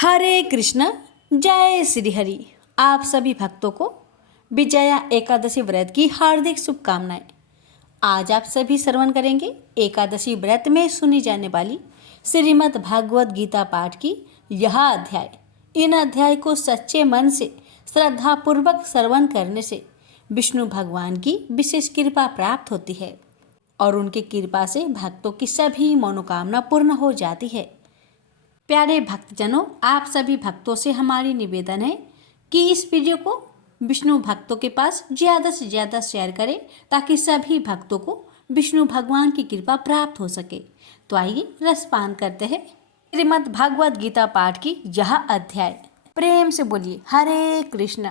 हरे कृष्ण। जय श्री हरि। आप सभी भक्तों को विजया एकादशी व्रत की हार्दिक शुभकामनाएं। आज आप सभी श्रवण करेंगे एकादशी व्रत में सुनी जाने वाली श्रीमद् भागवत गीता पाठ की यह अध्याय। इन अध्याय को सच्चे मन से श्रद्धा पूर्वक श्रवण करने से विष्णु भगवान की विशेष कृपा प्राप्त होती है और उनकी कृपा से भक्तों की सभी मनोकामना पूर्ण हो जाती है। प्यारे भक्तजनों, आप सभी भक्तों से हमारी निवेदन है कि इस वीडियो को विष्णु भक्तों के पास ज़्यादा से ज़्यादा शेयर करें ताकि सभी भक्तों को विष्णु भगवान की कृपा प्राप्त हो सके। तो आइए रसपान करते हैं श्रीमद् भागवत गीता पाठ की यह अध्याय। प्रेम से बोलिए हरे कृष्ण।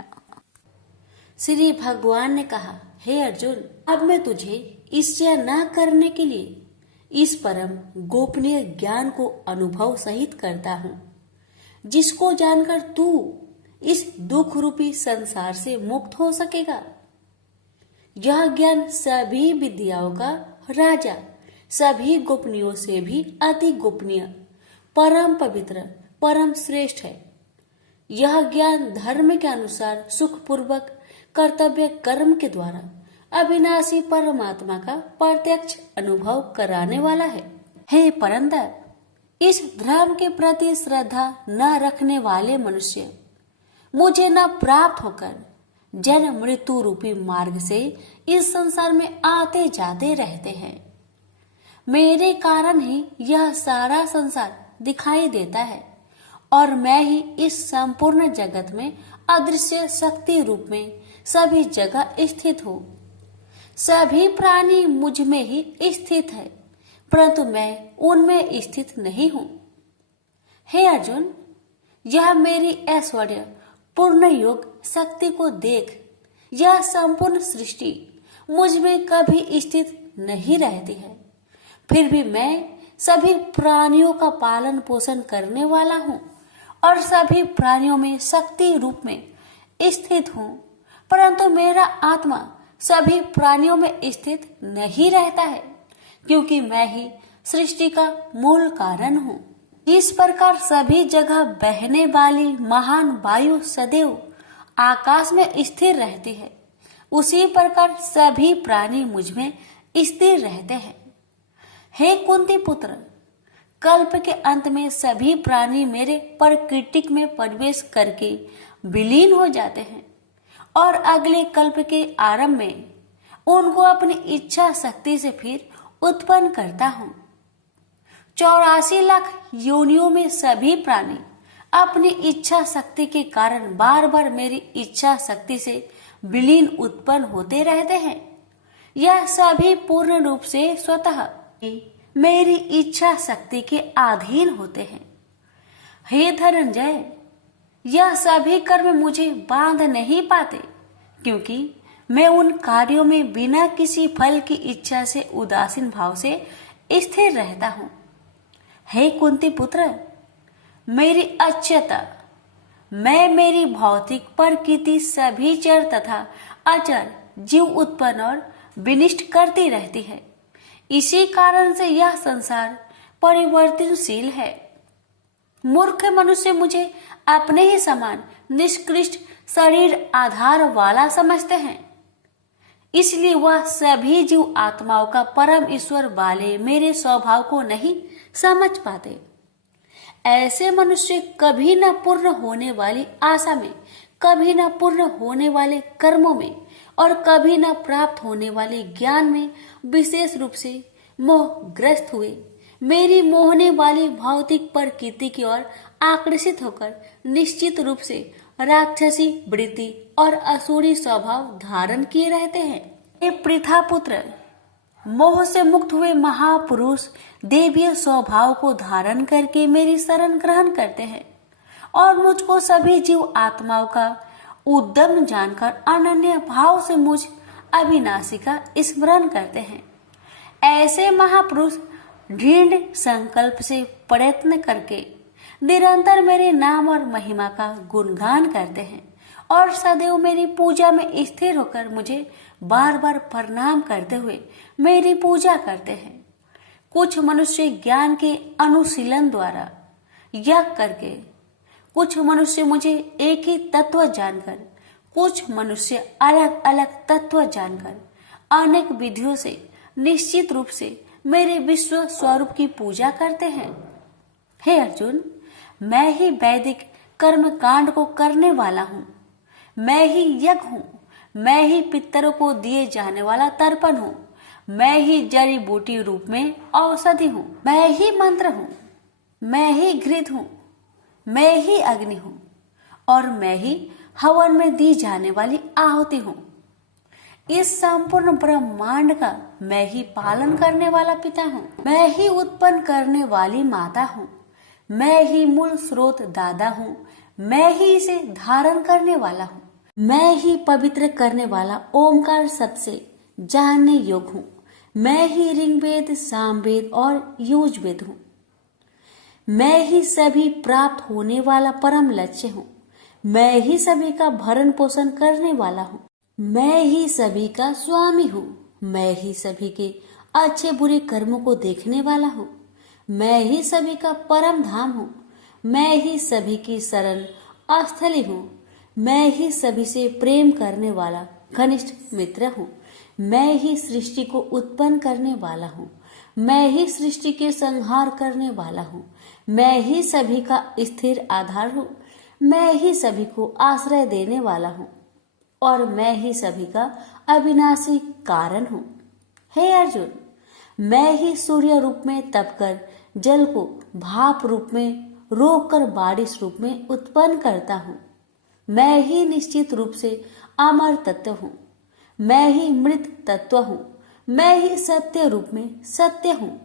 श्री भगवान ने कहा, हे अर्जुन, अब मैं तुझे ईर्ष्या न करने के लिए इस परम गोपनीय ज्ञान को अनुभव सहित करता हूँ, जिसको जानकर तू इस दुख रूपी संसार से मुक्त हो सकेगा। यह ज्ञान सभी विद्याओं का राजा, सभी गोपनीयों से भी अति गोपनीय, परम पवित्र, परम श्रेष्ठ है। यह ज्ञान धर्म के अनुसार सुखपूर्वक कर्तव्य कर्म के द्वारा अविनाशी परमात्मा का प्रत्यक्ष अनुभव कराने वाला है। हे परंतर, इस धर्म के प्रति श्रद्धा न रखने वाले मनुष्य मुझे न प्राप्त होकर जन्म मृत्यु रूपी मार्ग से इस संसार में आते जाते रहते हैं। मेरे कारण ही यह सारा संसार दिखाई देता है और मैं ही इस संपूर्ण जगत में अदृश्य शक्ति रूप में सभी जगह स्थित हूँ। सभी प्राणी मुझ में ही स्थित है, परंतु मैं उनमें स्थित नहीं हूँ। हे अर्जुन, यह मेरी ऐश्वर्य पूर्ण योग शक्ति को देख। यह संपूर्ण सृष्टि मुझ में कभी स्थित नहीं रहती है, फिर भी मैं सभी प्राणियों का पालन पोषण करने वाला हूँ और सभी प्राणियों में शक्ति रूप में स्थित हूँ, परंतु मेरा आत्मा सभी प्राणियों में स्थित नहीं रहता है, क्योंकि मैं ही सृष्टि का मूल कारण हूँ। इस प्रकार सभी जगह बहने वाली महान वायु सदैव आकाश में स्थिर रहती है, उसी प्रकार सभी प्राणी मुझ में स्थिर रहते हैं। हे कुंती पुत्र, कल्प के अंत में सभी प्राणी मेरे प्रकृतिक में प्रवेश करके विलीन हो जाते हैं और अगले कल्प के आरंभ में उनको अपनी इच्छा शक्ति से फिर उत्पन्न करता हूँ। 84 लाख योनियों में सभी प्राणी अपनी इच्छा शक्ति के कारण बार बार मेरी इच्छा शक्ति से विलीन उत्पन्न होते रहते हैं। यह सभी पूर्ण रूप से स्वतः मेरी इच्छा शक्ति के अधीन होते हैं। हे धनंजय, यह सभी कर्म मुझे बांध नहीं पाते, क्योंकि मैं उन कार्यों में बिना किसी फल की इच्छा से उदासीन भाव से स्थिर रहता हूँ। हे कुंती पुत्र, मेरी अच्युता, मैं मेरी भौतिक प्रकृति सभी चर तथा अचर जीव उत्पन्न और विनिष्ट करती रहती है। इसी कारण से यह संसार परिवर्तनशील है। मूर्ख मनुष्य मुझे अपने ही समान निष्कृष्ट शरीर आधार वाला समझते हैं, इसलिए वह सभी जीव आत्माओं का परम ईश्वर वाले मेरे स्वभाव को नहीं समझ पाते। ऐसे मनुष्य कभी न पूर्ण होने वाली आशा में, कभी न पूर्ण होने वाले कर्मों में और कभी न प्राप्त होने वाले ज्ञान में विशेष रूप से मोहग्रस्त हुए मेरी मोहने वाली भौतिक प्रकृति की ओर आकर्षित होकर निश्चित रूप से राक्षसी वृत्ति और असुरी स्वभाव धारण किए रहते हैं। हे पृथा पुत्र, मोह से मुक्त हुए महापुरुष देवीय स्वभाव को धारण करके मेरी शरण ग्रहण करते हैं और मुझको सभी जीव आत्माओं का उद्यम जानकर अनन्य भाव से मुझ अविनाशी का स्मरण करते हैं। ऐसे महापुरुष दृढ़ संकल्प से प्रयत्न करके निरंतर मेरे नाम और महिमा का गुणगान करते हैं और सदैव मेरी पूजा में स्थिर होकर मुझे बार बार प्रणाम करते हुए मेरी पूजा करते हैं। कुछ मनुष्य ज्ञान के अनुशीलन द्वारा यज्ञ करके कुछ मनुष्य मुझे एक ही तत्व जानकर, कुछ मनुष्य अलग अलग तत्व जानकर अनेक विधियों से निश्चित रूप से मेरे विश्व स्वरूप की पूजा करते हैं। हे अर्जुन, मैं ही वैदिक कर्म कांड को करने वाला हूँ, मैं ही यज्ञ हूँ, मैं ही पितरों को दिए जाने वाला तर्पण हूँ, मैं ही जड़ी बूटी रूप में औषधि हूँ, मैं ही मंत्र हूँ, मैं ही घृत हूँ, मैं ही अग्नि हूँ और मैं ही हवन में दी जाने वाली आहुति हूँ। इस संपूर्ण ब्रह्मांड का मैं ही पालन करने वाला पिता हूँ, मैं ही उत्पन्न करने वाली माता हूँ, मैं ही मूल स्रोत दादा हूँ, मैं ही इसे धारण करने वाला हूँ, मैं ही पवित्र करने वाला ओमकार सबसे जानने योग्य हूँ, मैं ही ऋग्वेद, सामवेद और यजुर्वेद हूँ, मैं ही सभी प्राप्त होने वाला परम लक्ष्य हूँ, मैं ही सभी का भरण पोषण करने वाला हूँ, मैं ही सभी का स्वामी हूँ, मैं ही सभी के अच्छे बुरे कर्मों को देखने वाला हूँ, मैं ही सभी का परम धाम हूँ, मैं ही सभी की शरण स्थली हूँ, मैं ही सभी से प्रेम करने वाला घनिष्ठ मित्र हूँ, मैं ही सृष्टि को उत्पन्न करने वाला हूँ, मैं ही सृष्टि के संहार करने वाला हूँ, मैं ही सभी का स्थिर आधार हूँ, मैं ही सभी को आश्रय देने वाला हूँ और मैं ही सभी का अविनाशी कारण हूँ। हे अर्जुन, मैं ही सूर्य रूप में तपकर जल को भाप रूप में रोककर बारिश रूप में उत्पन्न करता हूँ, मैं ही निश्चित रूप से अमर तत्व हूँ, मैं ही मृत तत्व हूँ, मैं ही सत्य रूप में सत्य हूँ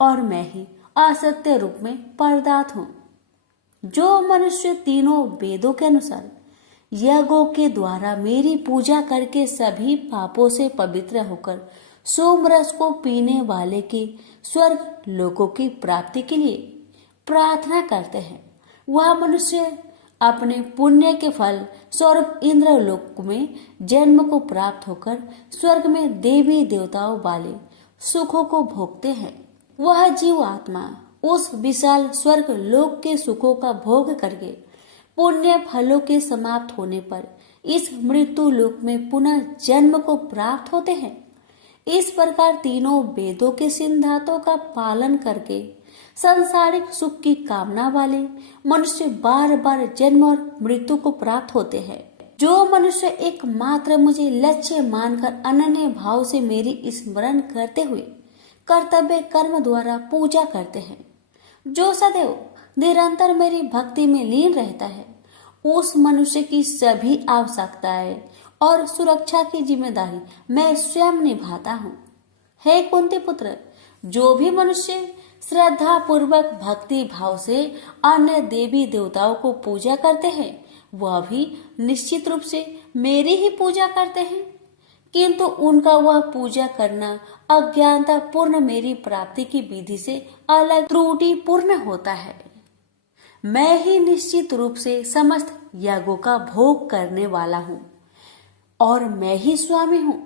और मैं ही असत्य रूप में पदार्थ हूँ। जो मनुष्य तीनों वेदों के अनुसार यज्ञों के द्वारा मेरी पूजा करके सभी पापों से पवित्र होकर सोमरस को पीने वाले के स्वर्ग लोकों की प्राप्ति के लिए प्रार्थना करते हैं, वह मनुष्य अपने पुण्य के फल स्वर्ग इंद्र लोक में जन्म को प्राप्त होकर स्वर्ग में देवी देवताओं वाले सुखों को भोगते हैं। वह जीव आत्मा उस विशाल स्वर्ग लोक के सुखों का भोग करके पुण्य फलों के समाप्त होने पर इस मृत्यु लोक में पुनः जन्म को प्राप्त होते हैं। इस प्रकार तीनों वेदों के सिद्धांतों का पालन करके सांसारिक सुख की कामना वाले मनुष्य बार बार जन्म और मृत्यु को प्राप्त होते हैं। जो मनुष्य एकमात्र मुझे लक्ष्य मानकर अनन्य भाव से मेरी स्मरण करते हुए कर्तव्य कर्म द्वारा पूजा करते हैं, जो सदैव निरंतर मेरी भक्ति में लीन रहता है, उस मनुष्य की सभी आवश्यकताएं और सुरक्षा की जिम्मेदारी मैं स्वयं निभाता हूँ। हे कुंती पुत्र, जो भी मनुष्य श्रद्धा पूर्वक भक्ति भाव से अन्य देवी देवताओं को पूजा करते हैं, वह भी निश्चित रूप से मेरी ही पूजा करते हैं, किंतु उनका वह पूजा करना अज्ञानता पूर्ण मेरी प्राप्ति की विधि से अलग त्रुटि पूर्ण होता है। मैं ही निश्चित रूप से समस्त यागों का भोग करने वाला हूँ और मैं ही स्वामी हूँ,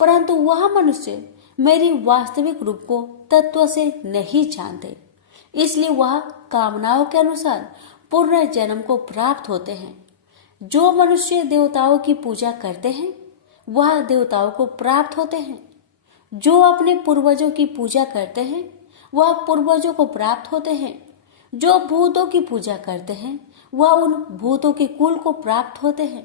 परंतु वह मनुष्य मेरी वास्तविक रूप को तत्व से नहीं जानते, इसलिए वह कामनाओं के अनुसार पूर्ण जन्म को प्राप्त होते हैं। जो मनुष्य देवताओं की पूजा करते हैं वह देवताओं को प्राप्त होते हैं, जो अपने पूर्वजों की पूजा करते हैं वह पूर्वजों को प्राप्त होते हैं, जो भूतों की पूजा करते हैं वह उन भूतों के कुल को प्राप्त होते हैं,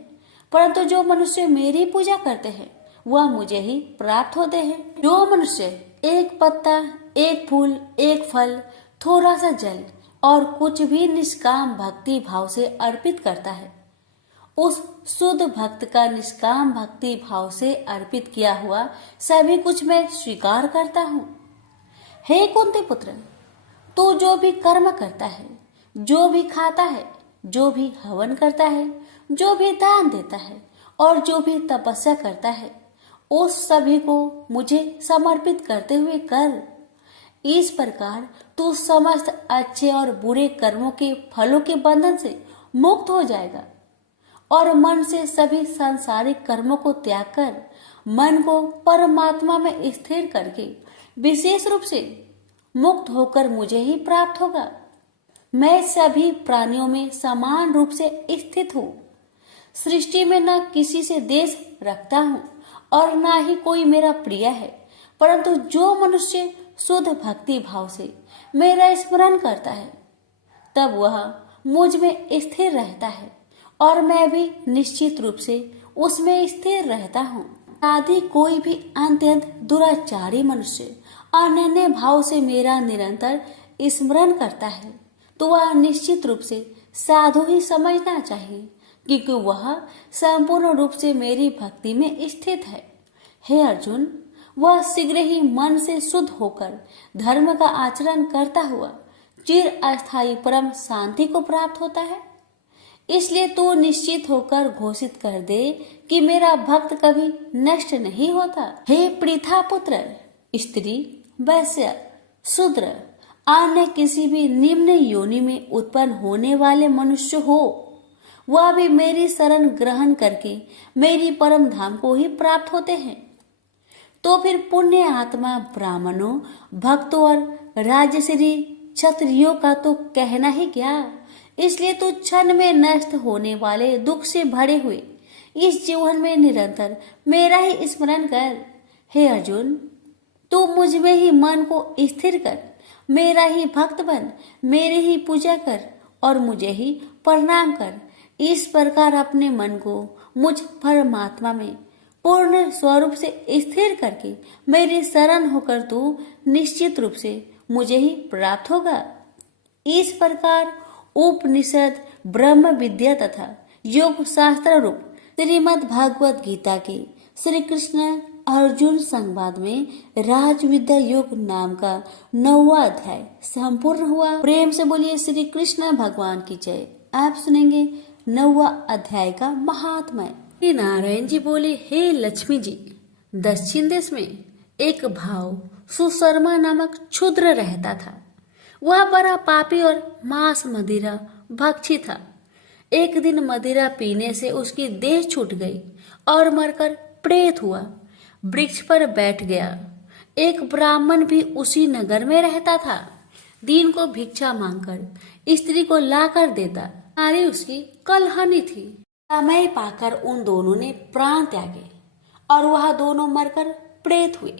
परंतु जो मनुष्य मेरी पूजा करते हैं वह मुझे ही प्राप्त होते हैं। जो मनुष्य एक पत्ता, एक फूल, एक फल, थोड़ा सा जल और कुछ भी निष्काम भक्ति भाव से अर्पित करता है, उस शुद्ध भक्त का निष्काम भक्ति भाव से अर्पित किया हुआ सभी कुछ मैं स्वीकार करता हूँ। हे कुंती पुत्र, तू जो भी कर्म करता है, जो भी खाता है, जो भी हवन करता है, जो भी दान देता है और जो भी तपस्या करता है, उस सभी को मुझे समर्पित करते हुए कर। इस प्रकार तू समस्त अच्छे और बुरे कर्मों के फलों के बंधन से मुक्त हो जाएगा और मन से सभी सांसारिक कर्मों को त्याग कर मन को परमात्मा में स्थिर करके विशेष रूप से मुक्त होकर मुझे ही प्राप्त होगा। मैं सभी प्राणियों में समान रूप से स्थित हूँ। सृष्टि में न किसी से देश रखता हूँ और न ही कोई मेरा प्रिय है, परंतु जो मनुष्य शुद्ध भक्ति भाव से मेरा स्मरण करता है तब वह मुझ में स्थिर रहता है और मैं भी निश्चित रूप से उसमें स्थिर रहता हूँ। यदि कोई भी अत्यंत दुराचारी मनुष्य अनन्य भाव से मेरा निरंतर स्मरण करता है तो वह निश्चित रूप से साधु ही समझना चाहिए, क्योंकि वह संपूर्ण रूप से मेरी भक्ति में स्थित है। हे अर्जुन, वह शीघ्र ही मन से शुद्ध होकर धर्म का आचरण करता हुआ चिर अस्थायी परम शांति को प्राप्त होता है। इसलिए तू निश्चित होकर घोषित कर दे कि मेरा भक्त कभी नष्ट नहीं होता। हे पृथा पुत्र, स्त्री, वैश्य, शूद्र, अन्य किसी भी निम्न योनि में उत्पन्न होने वाले मनुष्य हो, वह भी मेरी शरण ग्रहण करके मेरी परम धाम को ही प्राप्त होते हैं। तो फिर पुण्य आत्मा ब्राह्मणों, भक्तों और राजश्री क्षत्रियों का तो कहना ही क्या। इसलिए तू क्षण में नष्ट होने वाले दुख से भरे हुए इस जीवन में निरंतर मेरा ही स्मरण कर। हे अर्जुन, तू मुझ में ही मन को स्थिर कर, मेरा ही भक्त बन, मेरे ही पूजा कर और मुझे ही प्रणाम कर। इस प्रकार अपने मन को मुझ परमात्मा में पूर्ण स्वरूप से स्थिर करके मेरी शरण होकर तू निश्चित रूप से मुझे ही प्राप्त होगा। इस प्रकार उपनिषद, ब्रह्म विद्या तथा योग शास्त्र रूप श्रीमद् भागवत गीता के श्री कृष्ण अर्जुन संवाद में राज विद्या योग नाम का 9वां अध्याय संपूर्ण हुआ। प्रेम से बोलिए श्री कृष्ण भगवान की जय। आप सुनेंगे 9वां अध्याय का महात्म्य। श्री नारायण जी बोले, हे लक्ष्मी जी, दक्षिण देश में एक भाव सुशर्मा नामक क्षुद्र रहता था। वह बड़ा पापी और मांस मदिरा भक्षी था। एक दिन मदिरा पीने से उसकी देह छूट गई और मरकर प्रेत हुआ। वृक्ष पर बैठ गया। एक ब्राह्मण भी उसी नगर में रहता था। दिन को भिक्षा मांगकर स्त्री को लाकर देता। नारी उसकी कलहनी थी। समय पाकर उन दोनों ने प्राण त्यागे और वह दोनों मरकर प्रेत हुए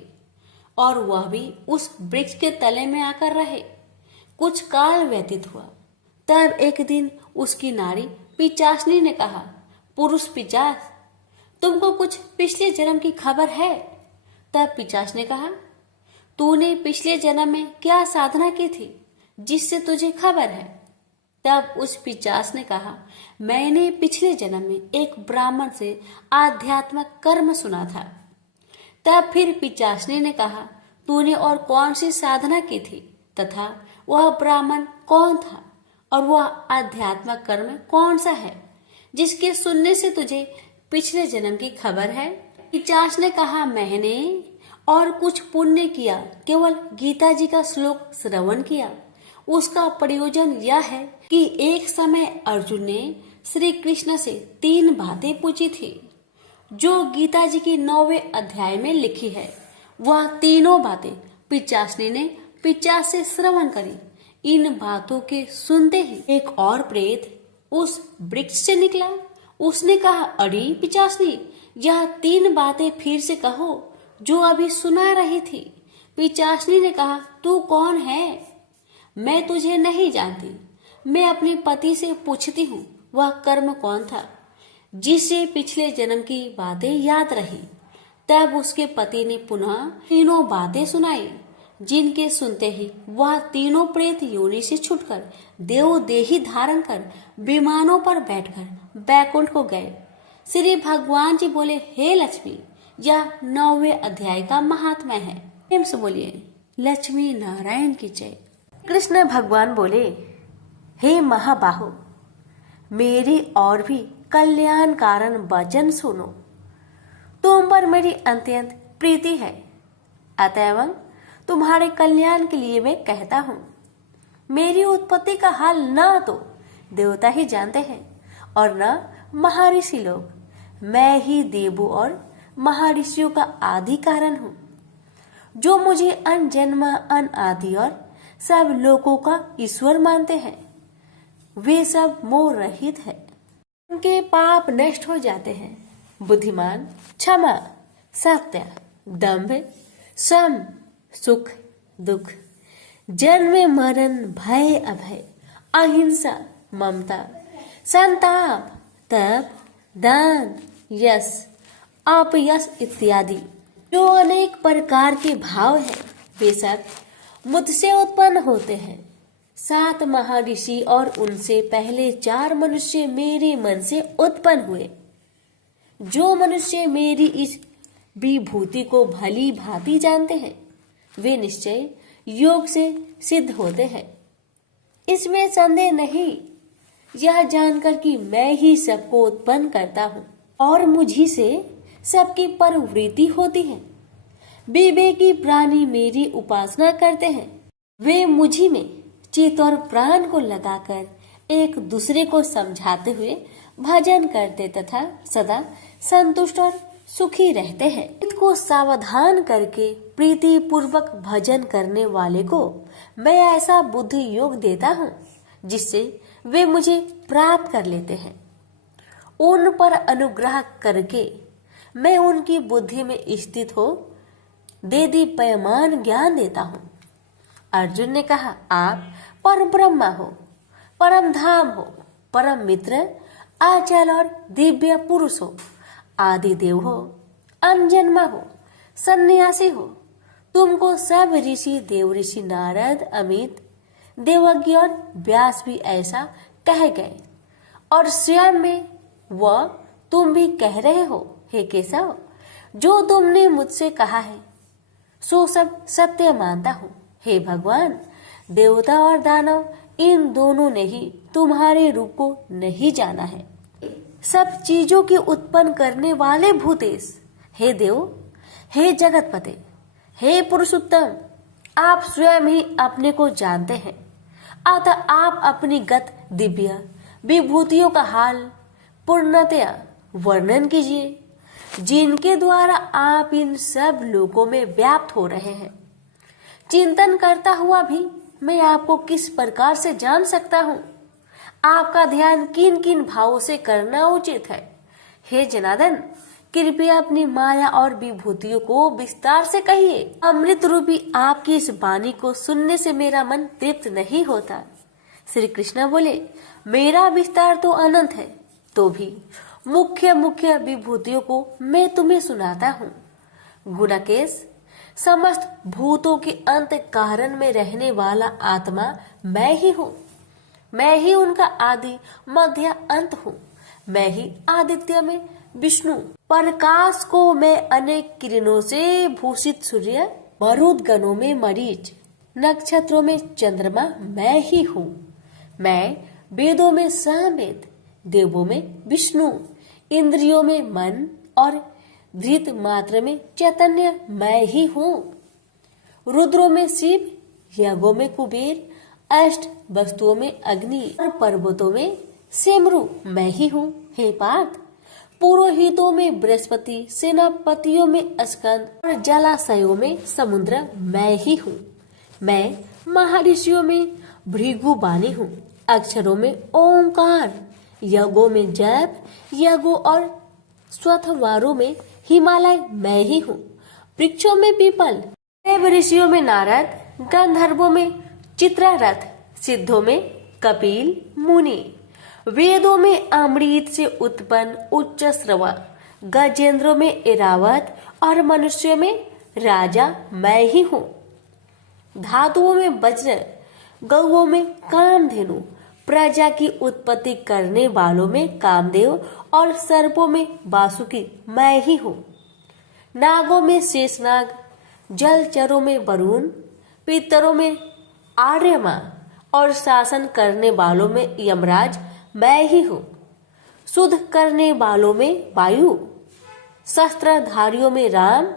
और वह भी उस वृक्ष के तले में आकर रहे। कुछ काल व्यतीत हुआ। तब एक दिन उसकी नारी पिचासनी ने कहा, पुरुष पिचास, तुमको कुछ पिछले जन्म की खबर है? तब पिचास ने कहा, तूने पिछले जन्म में क्या साधना की थी जिससे तुझे खबर है? तब उस पिचास ने कहा, मैंने पिछले जन्म में एक ब्राह्मण से आध्यात्मिक कर्म सुना था। तब फिर पिचासनी ने कहा, तूने और कौन सी साधना की थी तथा वह ब्राह्मण कौन था और वह आध्यात्मिक कर्म कौन सा है जिसके सुनने से तुझे पिछले जन्म की खबर है? पिचास ने कहा, मैंने और कुछ पुण्य किया, केवल गीता जी का श्लोक श्रवण किया। उसका प्रयोजन यह है कि एक समय अर्जुन ने श्री कृष्ण से 3 बातें पूछी थी जो गीता जी की 9वें अध्याय में लिखी है। वह तीनों बातें पिचासनी ने पिचास से श्रवण करी। इन बातों के सुनते ही एक और प्रेत उस वृक्ष से निकला। उसने कहा, अरे पिचासनी, यह 3 बातें फिर से कहो जो अभी सुना रही थी। पिचासनी ने कहा, तू कौन है? मैं तुझे नहीं जानती। मैं अपने पति से पूछती हूँ वह कर्म कौन था जिससे पिछले जन्म की बातें याद रही। तब उसके पति ने पुनः तीनों बातें सुनाई जिनके सुनते ही वह तीनों प्रेत योनि से छुटकर देव देही धारण कर विमानों पर बैठकर बैकुंठ को गए। श्री भगवान जी बोले, हे लक्ष्मी, यह 9वें अध्याय का महात्म्य है। प्रेम से बोलिए लक्ष्मी नारायण की जय। कृष्ण भगवान बोले, हे महाबाहो, मेरी और भी कल्याण कारण वचन सुनो। तुम पर मेरी अत्यंत प्रीति है, अतएव तुम्हारे कल्याण के लिए मैं कहता हूँ। मेरी उत्पत्ति का हाल न तो देवता ही जानते हैं और न महर्षि लोग। मैं ही देवों और महर्षियों का आदि कारण हूँ, जो मुझे अन जन्म अन आदि और सब लोगों का ईश्वर मानते हैं। वे सब मोह रहित है, उनके पाप नष्ट हो जाते हैं। बुद्धिमान क्षमा, सत्य, दम्भ, सम, सुख, दुख, जन्म मरण, भय अभय, अहिंसा, ममता, संताप, तप, दान, यश, अपयश इत्यादि जो अनेक प्रकार के भाव हैं, वे सब मुझसे उत्पन्न होते हैं। 7 महर्षि और उनसे पहले 4 मनुष्य मेरे मन से उत्पन्न हुए। जो मनुष्य मेरी इस विभूति को भली भांति जानते हैं, वे निश्चय योग से सिद्ध होते हैं। इसमें संदेह नहीं, यह जानकर कि मैं ही सबको उत्पन्न करता हूँ और मुझी से सबकी प्रवृत्ति होती है। विवेकी प्राणी मेरी उपासना करते हैं, वे मुझी में चित्त और प्राण को लगाकर एक दूसरे को समझाते हुए भजन करते तथा सदा संतुष्ट और सुखी रहते हैं। चित्त को सावधान करके प्रीति पूर्वक भजन करने वाले को मैं ऐसा बुद्धि योग देता हूँ जिससे वे मुझे प्राप्त कर लेते हैं। उन पर अनुग्रह करके मैं उनकी बुद्धि में स्थित हो देदीप्यमान ज्ञान देता हूँ। अर्जुन ने कहा, आप परम ब्रह्मा हो, परम धाम हो, परम मित्र, अचल और दिव्य पुरुष हो, आदि देव हो, अनजन्मा हो, सन्यासी हो। तुमको सब ऋषि, देव ऋषि, नारद, अमित, देवज्ञ और व्यास भी ऐसा कह गए और स्वयं में वह तुम भी कह रहे हो। हे केशव, जो तुमने मुझसे कहा है सो सब सत्य मानता हूँ। हे भगवान, देवता और दानव इन दोनों ने ही तुम्हारे रूप को नहीं जाना है। सब चीजों की उत्पन्न करने वाले भूतेश, हे देव, हे जगतपते, हे पुरुषोत्तम, आप स्वयं ही अपने को जानते हैं। अतः आप अपनी गत दिव्य विभूतियों का हाल पूर्णतया वर्णन कीजिए, जिनके द्वारा आप इन सब लोगों में व्याप्त हो रहे हैं। चिंतन करता हुआ भी मैं आपको किस प्रकार से जान सकता हूँ? आपका ध्यान किन किन भावों से करना उचित है? हे जनार्दन, कृपया अपनी माया और विभूतियों को विस्तार से कहिए। अमृत रूपी आपकी इस वाणी को सुनने से मेरा मन तृप्त नहीं होता। श्री कृष्ण बोले, मेरा विस्तार तो अनंत है, तो भी मुख्य मुख्य विभूतियों को मैं तुम्हें सुनाता हूँ। गुणकेश, समस्त भूतों के अंत कारण में रहने वाला आत्मा मैं ही हूँ। मैं ही उनका आदि मध्य अंत हूँ। मैं ही आदित्य में विष्णु, प्रकाश को मैं अनेक किरणों से भूषित सूर्य, मरुद गणों में मरीच, नक्षत्रों में चंद्रमा मैं ही हूँ। मैं वेदों में सामवेद, देवों में विष्णु, इंद्रियों में मन और धृत मात्र में चैतन्य मैं ही हूँ। रुद्रों में शिव, यज्ञों में कुबेर, अष्ट वस्तुओं में अग्नि और पर्वतों में सेमरु मैं ही हूँ। हे पार्थ, पुरोहितों में बृहस्पति, सेनापतियों में स्कंद और जलाशयों में समुद्र मैं ही हूँ। मैं महर्षियों में भृगुबानी हूँ, अक्षरों में ओंकार, यज्ञों में जप, यज्ञों और स्वथवारों में हिमालय मैं ही हूँ। वृक्षों में पीपल, देव ऋषियों में नारद, गंधर्वों में चित्ररथ, सिद्धों में कपिल मुनि, वेदों में अमृत से उत्पन्न उच्च श्रवा, गजेंद्रों में ऐरावत और मनुष्यों में राजा मैं ही हूँ। धातुओं में वज्र, गौओं में कामधेनु, प्रजा की उत्पत्ति करने वालों में कामदेव और सर्पों में वासुकी मैं ही हूँ। नागों में शेषनाग, जलचरों में वरुण, पितरों में आर्यमा और शासन करने वालों में यमराज मैं ही हूँ। शुद्ध करने वालों में वायु, शस्त्रधारियों में राम,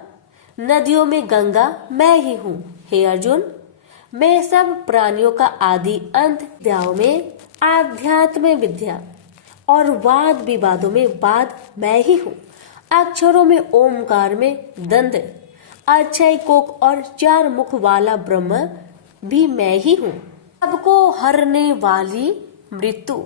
नदियों में गंगा मैं ही हूँ। हे अर्जुन, मैं सब प्राणियों का आदि अंत, विद्याओं में आध्यात्म विद्या और वाद विवादों में वाद मैं ही हूँ। अक्षरों में ओमकार में दंड, अक्षय कोक और 4 मुख वाला ब्रह्म भी मैं ही हूँ। सबको हरने वाली मृत्यु,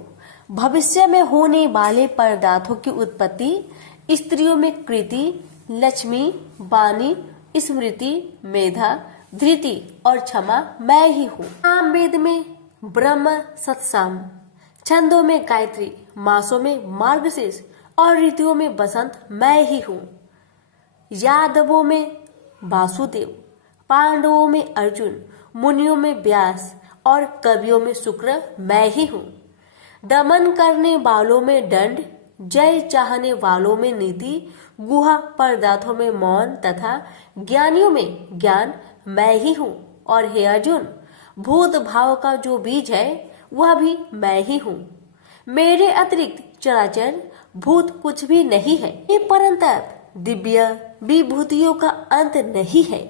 भविष्य में होने वाले पदार्थों की उत्पत्ति, स्त्रियों में कृति, लक्ष्मी, वाणी, स्मृति, मेधा, धृति और क्षमा मैं ही हूँ। साम वेद में ब्रह्म सत्साम, छंदों में गायत्री, मासों में मार्गशीर्ष और ऋतुओं में बसंत मैं ही हूँ। यादवों में वासुदेव, पांडवों में अर्जुन, मुनियों में व्यास और कवियों में शुक्र मैं ही हूँ। दमन करने वालों में दंड, जय चाहने वालों में नीति, गुहा पदार्थों में मौन तथा ज्ञानियों में ज्ञान मैं ही हूँ। और हे अर्जुन, भूत भाव का जो बीज है वह भी मैं ही हूँ। मेरे अतिरिक्त चराचर भूत कुछ भी नहीं है। ये परंतप दिव्य विभूतियों का अंत नहीं है।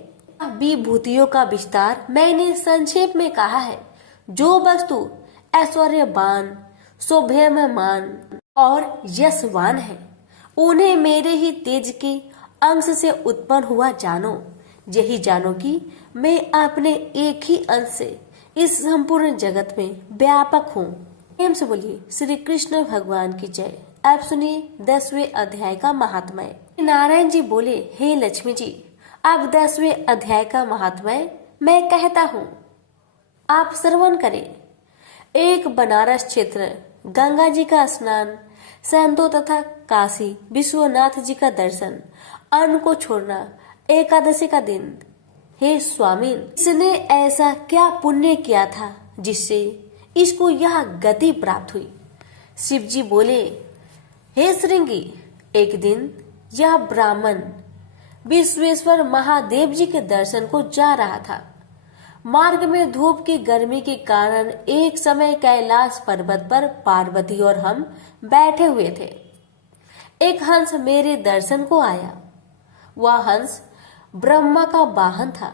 विभूतियों का विस्तार मैंने संक्षेप में कहा है। जो वस्तु ऐश्वर्यवान, शोभायमान और यशवान है, उन्हें मेरे ही तेज के अंश से उत्पन्न हुआ जानो। यही जानो कि मैं अपने एक ही अंश से इस संपूर्ण जगत में व्यापक हूँ। प्रेम से बोलिए श्री कृष्ण भगवान की जय। आप सुनिए 10वें अध्याय का महात्म्य। नारायण जी बोले, हे लक्ष्मी जी, अब 10वें अध्याय का महात्म्य मैं कहता हूँ, आप श्रवण करें। एक बनारस क्षेत्र, गंगा जी का स्नान, संतों तथा काशी विश्वनाथ जी का दर्शन, अन्न को छोड़ना, एकादशी का दिन। हे स्वामी, इसने ऐसा क्या पुण्य किया था जिससे इसको यह गति प्राप्त हुई? शिव जी बोले, हे श्रृंगी, एक दिन यह ब्राह्मण विश्वेश्वर महादेव जी के दर्शन को जा रहा था। मार्ग में धूप की गर्मी के कारण एक समय कैलाश पर्वत पर पार्वती और हम बैठे हुए थे। एक हंस मेरे दर्शन को आया। वह हंस ब्रह्मा का वाहन था।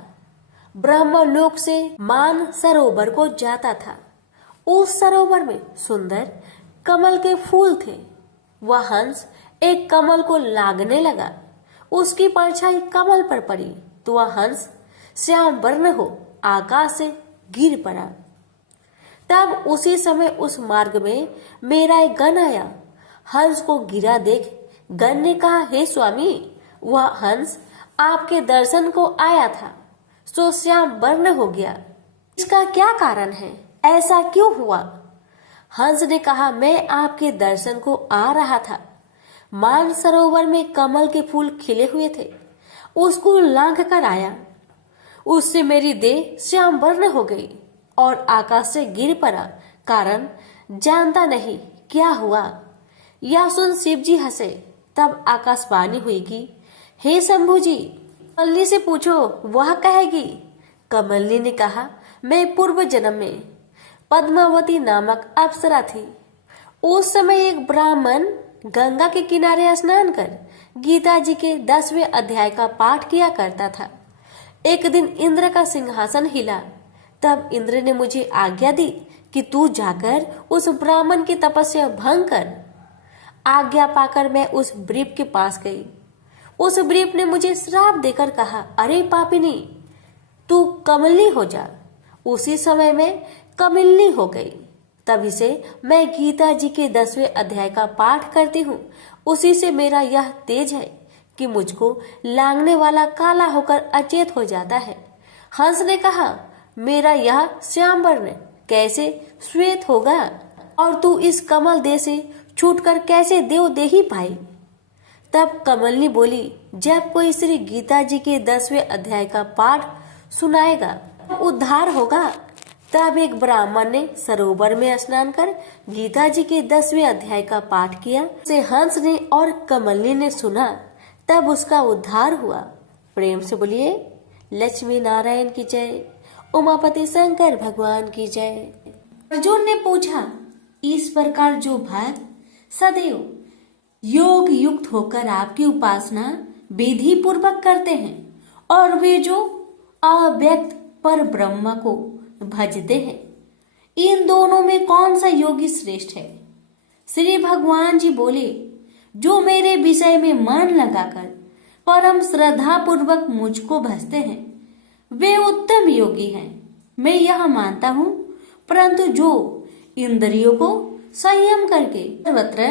ब्रह्मलोक से मान सरोवर को जाता था। उस सरोवर में सुंदर कमल के फूल थे। वह हंस एक कमल को लागने लगा। उसकी परछाई कमल पर पड़ी तो वह हंस श्याम वर्ण हो आकाश से गिर पड़ा। तब उसी समय उस मार्ग में मेरा एक गण आया। हंस को गिरा देख गण ने कहा, हे स्वामी, वह हंस आपके दर्शन को आया था, सो श्याम वर्ण हो गया। इसका क्या कारण है? ऐसा क्यों हुआ? हंस ने कहा, मैं आपके दर्शन को आ रहा था। मान सरोवर में कमल के फूल खिले हुए थे, उसको लांघ कर आया। उससे मेरी देह श्याम वर्ण हो गई और आकाश से गिर पड़ा। कारण जानता नहीं क्या हुआ। यह सुन शिव जी हंसे। तब आकाशवाणी हुई कि हे शंभु जी, कमलनी से पूछो, वह कहेगी। कमलनी ने कहा, मैं पूर्व जन्म में पद्मावती नामक अप्सरा थी। उस समय एक ब्राह्मण गंगा के किनारे स्नान कर गीता जी के 10वें अध्याय का पाठ किया करता था। एक दिन इंद्र का सिंहासन हिला। तब इंद्र ने मुझे आज्ञा दी कि तू जाकर उस ब्राह्मण की तपस्या भंग कर। आज्ञा पाकर मैं उस ब्रीप के पास गई। उस ब्रीप ने मुझे श्राप देकर कहा, अरे पापिनी, तू कमलनी हो जा। उसी समय मैं कमलनी हो गई। तभी से मैं गीता जी के 10वें अध्याय का पाठ करती हूँ। उसी से मेरा यह तेज है कि मुझको लांघने वाला काला होकर अचेत हो जाता है। हंस ने कहा, मेरा यह श्याम वर्ण कैसे श्वेत होगा और तू इस कमल देह से छूटकर कैसे देव देही पाई? तब कमलनी बोली, जब कोई श्री गीता जी के 10वें अध्याय का पाठ सुनाएगा उद्धार होगा। तब एक ब्राह्मण ने सरोवर में स्नान कर गीता जी के 10वें अध्याय का पाठ किया। उसे हंस ने और कमलनी ने सुना, तब उसका उद्धार हुआ। प्रेम से बोलिए लक्ष्मी नारायण की जय, उमापति शंकर भगवान की जय। अर्जुन ने पूछा, इस प्रकार जो भक्त सदैव योग युक्त होकर आपकी उपासना विधि पूर्वक करते हैं और वे जो अव्यक्त पर ब्रह्म को भजते हैं, इन दोनों में कौन सा योगी श्रेष्ठ है? श्री भगवान जी बोले, जो मेरे विषय में मन लगाकर परम श्रद्धा पूर्वक मुझको भजते हैं वे उत्तम योगी हैं। मैं यह मानता हूँ, परंतु जो इंद्रियों को संयम करके सर्वत्र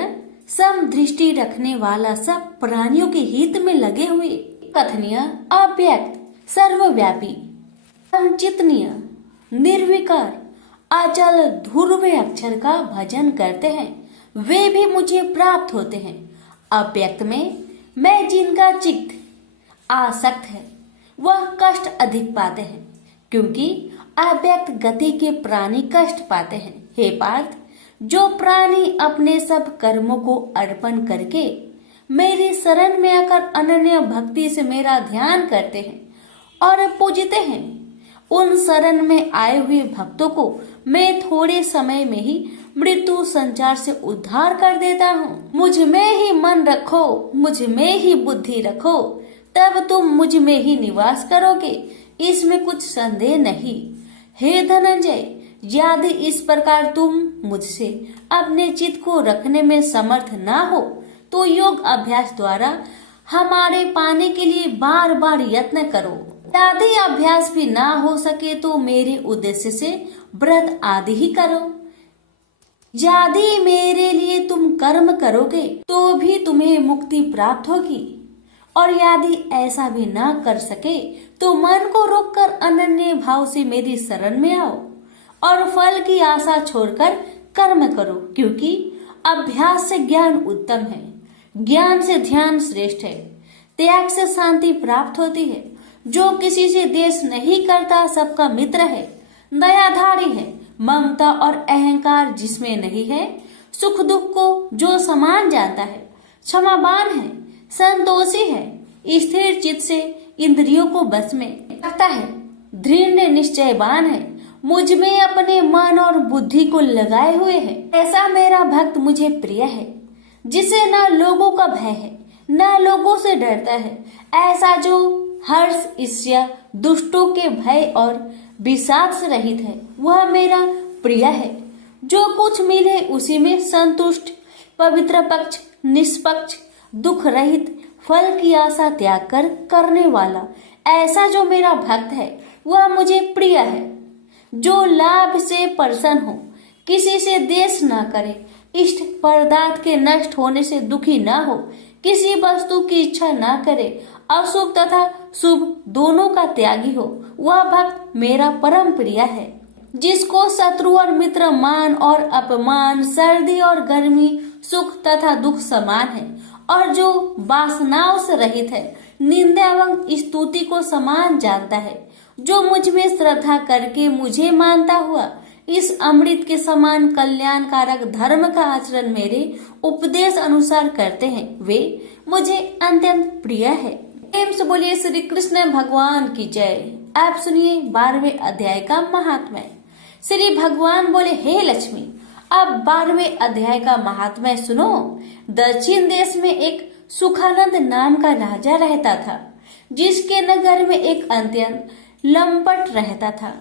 सम दृष्टि रखने वाला सब प्राणियों के हित में लगे हुए कथनीय, अव्यक्त, सर्वव्यापी, अचिंतनीय, निर्विकार, अचल ध्रुव अक्षर का भजन करते हैं, वे भी मुझे प्राप्त होते हैं। अव्यक्त में मैं जिनका चित्त आसक्त है वह कष्ट अधिक पाते हैं, क्योंकि अव्यक्त गति के प्राणी कष्ट पाते हैं। हे पार्थ, जो प्राणी अपने सब कर्मों को अर्पण करके मेरी शरण में आकर अनन्य भक्ति से मेरा ध्यान करते हैं और पूजते हैं, उन शरण में आए हुए भक्तों को मैं थोड़े समय में ही मृत्यु संचार से उद्धार कर देता हूँ। मुझ में ही मन रखो, मुझ में ही बुद्धि रखो, तब तुम मुझ में ही निवास करोगे, इसमें कुछ संदेह नहीं। हे धनंजय, यदि इस प्रकार तुम मुझसे अपने चित्त को रखने में समर्थ ना हो तो योग अभ्यास द्वारा हमारे पाने के लिए बार बार यत्न करो। यदि अभ्यास भी ना हो सके तो मेरे उद्देश्य से व्रत आदि ही करो। यदि मेरे लिए तुम कर्म करोगे तो भी तुम्हें मुक्ति प्राप्त होगी, और यदि ऐसा भी ना कर सके तो मन को रोककर अनन्य भाव से मेरी शरण में आओ और फल की आशा छोड़कर कर्म करो, क्योंकि अभ्यास से ज्ञान उत्तम है, ज्ञान से ध्यान श्रेष्ठ है, त्याग से शांति प्राप्त होती है। जो किसी से द्वेष नहीं करता सबका मित्र है, दयाधारी है, ममता और अहंकार जिसमें नहीं है, सुख दुख को जो समान जानता है, क्षमावान है, संतोषी है, स्थिर चित्त से इंद्रियों को बस में रखता है, दृढ़ निश्चयवान है, मुझ में अपने मन और बुद्धि को लगाए हुए है, ऐसा मेरा भक्त मुझे प्रिय है, जिसे न लोगों का भय है न लोगों से डरता है। ऐसा जो हर्ष, ईर्ष्या, दुष्टों के भय और विषाद से रहित है, वह मेरा प्रिय है। जो कुछ मिले उसी में संतुष्ट, पवित्र पक्ष, निष्पक्ष, दुख रहित, फल की आशा त्याग कर करने वाला, ऐसा जो मेरा भक्त है वह मुझे प्रिय है। जो लाभ से प्रसन्न हो, किसी से द्वेष न करे, इष्ट पदार्थ के नष्ट होने से दुखी न हो, किसी वस्तु की इच्छा न करे, अशुभ तथा शुभ दोनों का त्यागी हो, वह भक्त मेरा परम प्रिय है। जिसको शत्रु और मित्र, मान और अपमान, सर्दी और गर्मी, सुख तथा दुख समान है, और जो वासनाओं से रहित है, निंदा एवं स्तुति को समान जानता है, जो मुझ में श्रद्धा करके मुझे मानता हुआ इस अमृत के समान कल्याणकारक धर्म का आचरण मेरे उपदेश अनुसार करते हैं, वे मुझे अत्यंत प्रिय है। प्रेम से बोलिए श्री कृष्ण भगवान की जय। आप सुनिए 12वें अध्याय का महात्म्य। श्री भगवान बोले, हे लक्ष्मी, अब 12वें अध्याय का महात्म्य सुनो। दक्षिण देश में एक सुखानंद नाम का राजा रहता था, जिसके नगर में एक अत्यंत लंपट रहता था।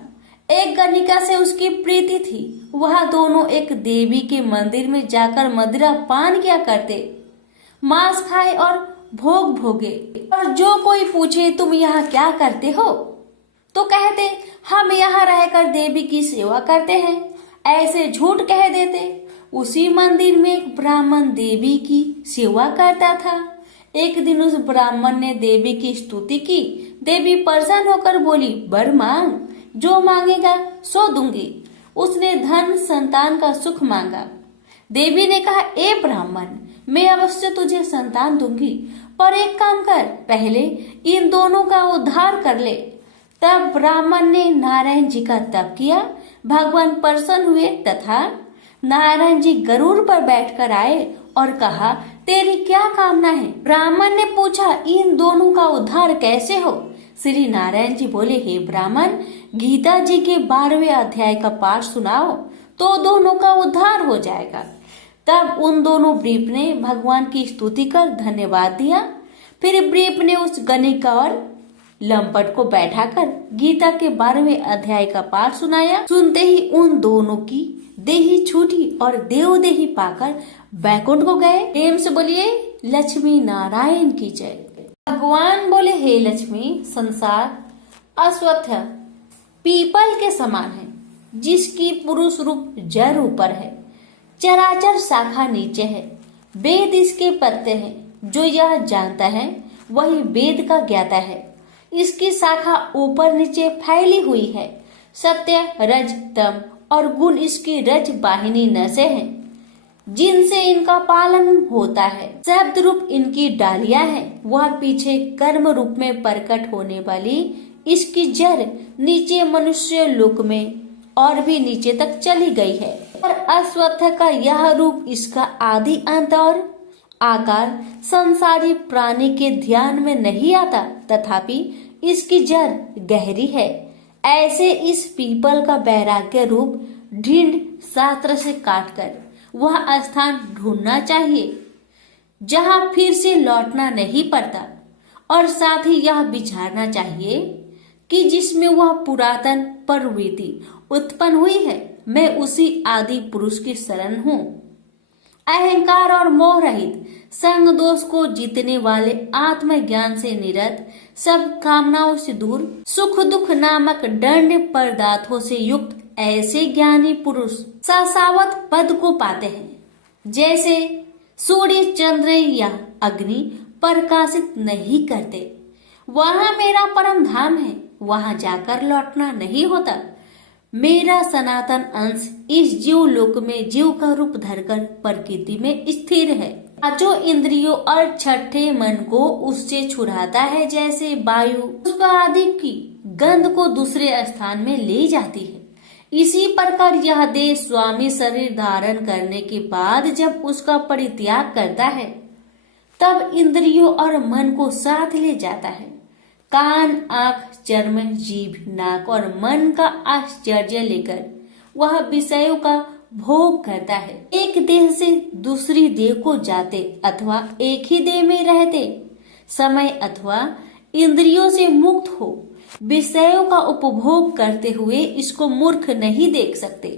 एक गणिका से उसकी प्रीति थी। वह दोनों एक देवी के मंदिर में जाकर मदिरा पान किया करते, मांस खाए और भोग भोगे। और जो कोई पूछे तुम यहाँ क्या करते हो, तो कहते हम यहाँ रहकर देवी की सेवा करते हैं, ऐसे झूठ कह देते। उसी मंदिर में एक ब्राह्मण देवी की सेवा करता था। एक दिन उस ब्राह्मण ने देवी की स्तुति की। देवी प्रसन्न होकर बोली, वर मांग, जो मांगेगा सो दूंगी। उसने धन, संतान का सुख मांगा। देवी ने कहा, ए ब्राह्मण, मैं अवश्य तुझे संतान दूंगी, पर एक काम कर, पहले इन दोनों का उद्धार कर ले। तब ब्राह्मण ने नारायण जी का तप किया। भगवान प्रसन्न हुए तथा नारायण जी गरुड़ पर बैठकर आए और कहा, तेरी क्या कामना है? ब्राह्मण ने पूछा, इन दोनों का उद्धार कैसे हो? श्री नारायण जी बोले, हे ब्राह्मण, गीता जी के 12वें अध्याय का पाठ सुनाओ तो दोनों का उद्धार हो जाएगा। तब उन दोनों ब्रीप ने भगवान की स्तुति कर धन्यवाद दिया। फिर ब्रीप ने उस गणिका और लंपट को बैठाकर गीता के 12वें अध्याय का पाठ सुनाया। सुनते ही उन दोनों की देही छूटी और देवदेही पाकर बैकुंठ को गए। प्रेम से बोलिए लक्ष्मी नारायण की जय। भगवान बोले, हे लक्ष्मी, संसार अश्वत्थ पीपल के समान है, जिसकी पुरुष रूप जड़ ऊपर है, चराचर शाखा नीचे है, वेद इसके पत्ते हैं। जो यह जानता है वही वेद का ज्ञाता है। इसकी शाखा ऊपर नीचे फैली हुई है। सत्य, रज, तम और गुण इसकी रज वाहिनी नसें हैं, जिनसे इनका पालन होता है। शब्द रूप इनकी डालियां हैं। वह पीछे कर्म रूप में प्रकट होने वाली इसकी जड़ नीचे मनुष्य लोक में और भी नीचे तक चली गई है। और अश्वत्थ का यह रूप इसका आदि अंत और आकार संसारी प्राणी के ध्यान में नहीं आता, तथापि इसकी जड़ गहरी है। ऐसे इस पीपल का वैराग्य रूप ढींढ शास्त्र से काटकर वह स्थान ढूंढना चाहिए जहां फिर से लौटना नहीं पड़ता, और साथ ही यह विचारना चाहिए कि जिसमें वह पुरातन प्रवृत्ति उत्पन्न हुई है, मैं उसी आदि पुरुष की शरण हूँ। अहंकार और मोह रहित, संग दोष को जीतने वाले, आत्मज्ञान से निरत, सब कामनाओं से दूर, सुख दुख नामक दंड पदार्थों से युक्त ऐसे ज्ञानी पुरुष शाश्वत पद को पाते हैं। जैसे सूर्य, चंद्र या अग्नि प्रकाशित नहीं करते, वहां मेरा परम धाम है, वहां जाकर लौटना नहीं होता। मेरा सनातन अंश इस जीव लोक में जीव का रूप धरकर प्रकृति में स्थिर है। पांचों इंद्रियों और छठे मन को उससे छुड़ाता है, जैसे वायु पुष्प आदि की गंध को दूसरे स्थान में ले जाती है। इसी प्रकार यह देह स्वामी शरीर धारण करने के बाद जब उसका परित्याग करता है, तब इंद्रियों और मन को साथ ले जाता है। कान, आंख, चर्म, जीभ, नाक और मन का आश्चर्य लेकर वह विषयों का भोग करता है। एक देह से दूसरी देह को जाते अथवा एक ही देह में रहते समय अथवा इंद्रियों से मुक्त हो विषयों का उपभोग करते हुए इसको मूर्ख नहीं देख सकते,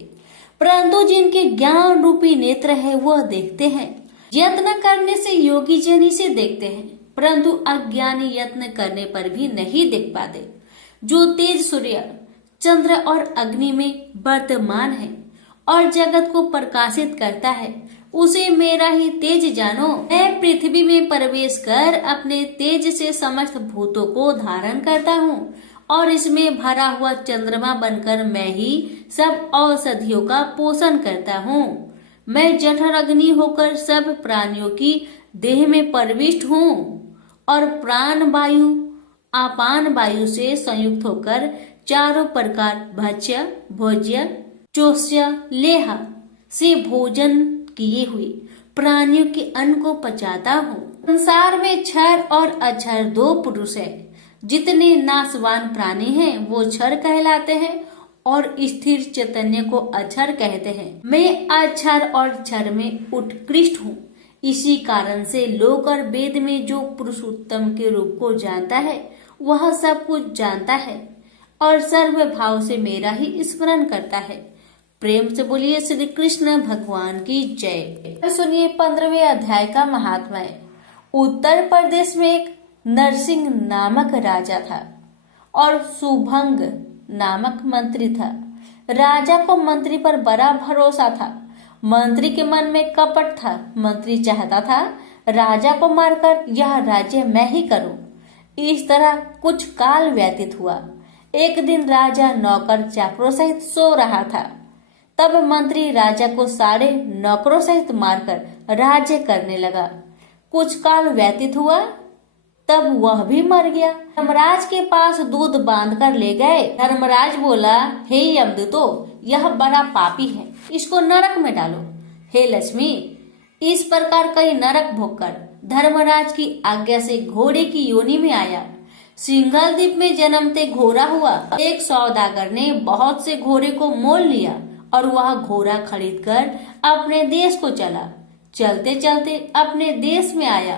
परंतु जिनके ज्ञान रूपी नेत्र है वह देखते हैं। यत्न करने से योगी जन इसे देखते हैं, परंतु अज्ञानी यत्न करने पर भी नहीं देख पाते। जो तेज सूर्य, चंद्र और अग्नि में वर्तमान है और जगत को प्रकाशित करता है, उसे मेरा ही तेज जानो। मैं पृथ्वी में प्रवेश कर अपने तेज से समस्त भूतों को धारण करता हूँ, और इसमें भरा हुआ चंद्रमा बनकर मैं ही सब औषधियों का पोषण करता हूँ। मैं जठर अग्नि होकर सब प्राणियों की देह में प्रविष्ट हूँ, और प्राण वायु अपान वायु से संयुक्त होकर चारों प्रकार भक्ष्य, भोज्य, चोष्य, लेहा से भोजन किए हुए प्राणियों के अन्न को पचाता हूँ। संसार में क्षर और अक्षर दो पुरुष है। जितने नाशवान प्राणी हैं वो क्षर कहलाते हैं और स्थिर चैतन्य को अक्षर कहते हैं। मैं अक्षर और क्षर में उत्कृष्ट हूँ। इसी कारण से लोक और वेद में जो पुरुषोत्तम के रूप को जानता है वह सब कुछ जानता है और सर्व भाव से मेरा ही स्मरण करता है। प्रेम से बोलिए श्री कृष्ण भगवान की जय। सुनिए 15वें अध्याय का महात्म्य। उत्तर प्रदेश में एक नरसिंह नामक राजा था और सुभंग नामक मंत्री था। राजा को मंत्री पर बड़ा भरोसा था। मंत्री के मन में कपट था। मंत्री चाहता था राजा को मारकर यह राज्य मैं ही करूं। इस तरह कुछ काल व्यतीत हुआ। एक दिन राजा नौकर चाकरों सहित सो रहा था। तब मंत्री राजा को सारे नौकरों सहित मारकर राज्य करने लगा। कुछ काल व्यतीत हुआ, तब वह भी मर गया। धर्मराज के पास दूध बांध कर ले गए। धर्मराज बोला, हे यमदूतो, यह बड़ा पापी है, इसको नरक में डालो। हे लक्ष्मी, इस प्रकार कई नरक भोगकर धर्मराज की आज्ञा से घोड़े की योनि में आया। सिंघल द्वीप में जन्मते घोड़ा हुआ। एक सौदागर ने बहुत से घोड़े को मोल लिया और वह घोड़ा खरीदकर अपने देश को चला। चलते चलते अपने देश में आया।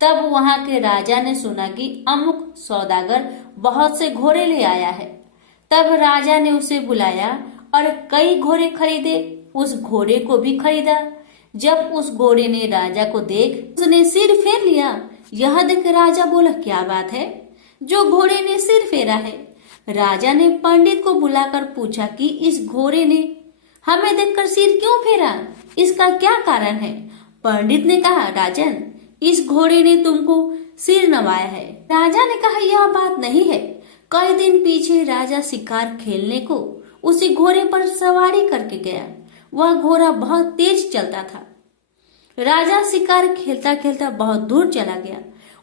तब वहां के राजा ने सुना कि अमुक सौदागर बहुत से घोड़े ले आया है। तब राजा ने उसे बुलाया और कई घोड़े खरीदे। उस घोड़े को भी खरीदा। जब उस घोड़े ने राजा को देख उसने सिर फेर लिया। यह देख राजा बोला, क्या बात है, जो घोड़े ने सिर फेरा है? राजा ने पंडित को बुलाकर पूछा कि इस घोड़े ने हमें देखकर सिर क्यों फेरा, इसका क्या कारण है। पंडित ने कहा, राजन, इस घोड़े ने तुमको सिर नवाया है। राजा ने कहा, यह बात नहीं है। कई दिन पीछे राजा शिकार खेलने को उसी घोड़े पर सवारी करके गया। वह घोड़ा बहुत तेज चलता था। राजा शिकार खेलता खेलता बहुत दूर चला गया।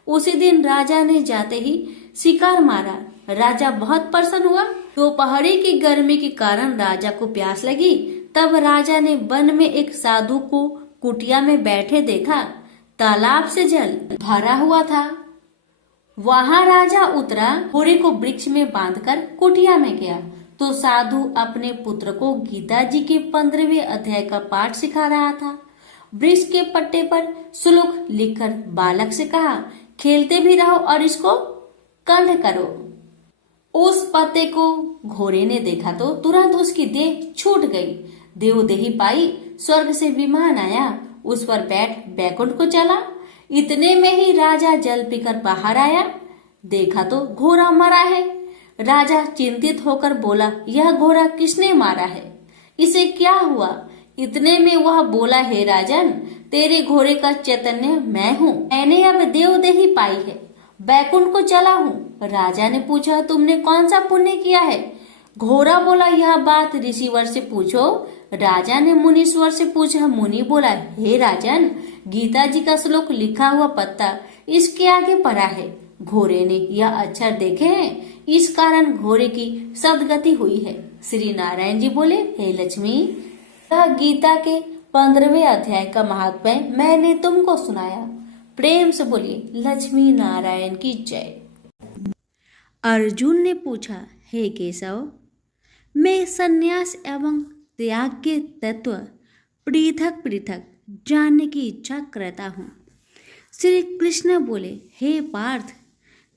उसी दिन राजा ने जाते ही शिकार मारा। राजा बहुत प्रसन्न हुआ। दोपहरी की गर्मी के कारण राजा को प्यास लगी। तब राजा ने वन में एक साधु को कुटिया में बैठे देखा। तालाब से जल भरा हुआ था। वहां राजा उतरा, घोड़े को वृक्ष में बांधकर कुटिया में गया तो साधु अपने पुत्र को गीता जी के 15वें अध्याय का पाठ सिखा रहा था। वृक्ष के पट्टे पर श्लोक लिखकर बालक से कहा, खेलते भी रहो और इसको कंठ करो। उस पत्ते को घोड़े ने देखा तो तुरंत उसकी देह छूट गई। देवदेही पाई, स्वर्ग से विमान आया, उस पर बैठ बैकुंठ को चला। इतने में ही राजा जल पीकर बाहर आया। देखा तो घोड़ा मरा है। राजा चिंतित होकर बोला, यह घोड़ा किसने मारा है, इसे क्या हुआ। इतने में वह बोला, हे राजन, तेरे घोड़े का चैतन्य मैं हूँ। मैंने अब देवदेही पाई है, बैकुंठ को चला हूँ। राजा ने पूछा, तुमने कौन सा पुण्य किया है। घोड़ा बोला, यह बात ऋषिवर से पूछो। राजा ने मुनीश्वर से पूछा। मुनि बोला, हे राजन, गीता जी का श्लोक लिखा हुआ पत्ता इसके आगे पड़ा है। घोड़े ने यह अक्षर देखे हैं, इस कारण घोड़े की सदगति हुई है। श्री नारायण जी बोले, हे लक्ष्मी, यह गीता के 15वें अध्याय का महात्म्य मैंने तुमको सुनाया। प्रेम से बोलिए लक्ष्मी नारायण की जय। अर्जुन ने पूछा, हे केशव, मैं संन्यास एवं त्याग के तत्व पृथक पृथक जानने की इच्छा करता हूँ। श्री कृष्ण बोले, हे पार्थ,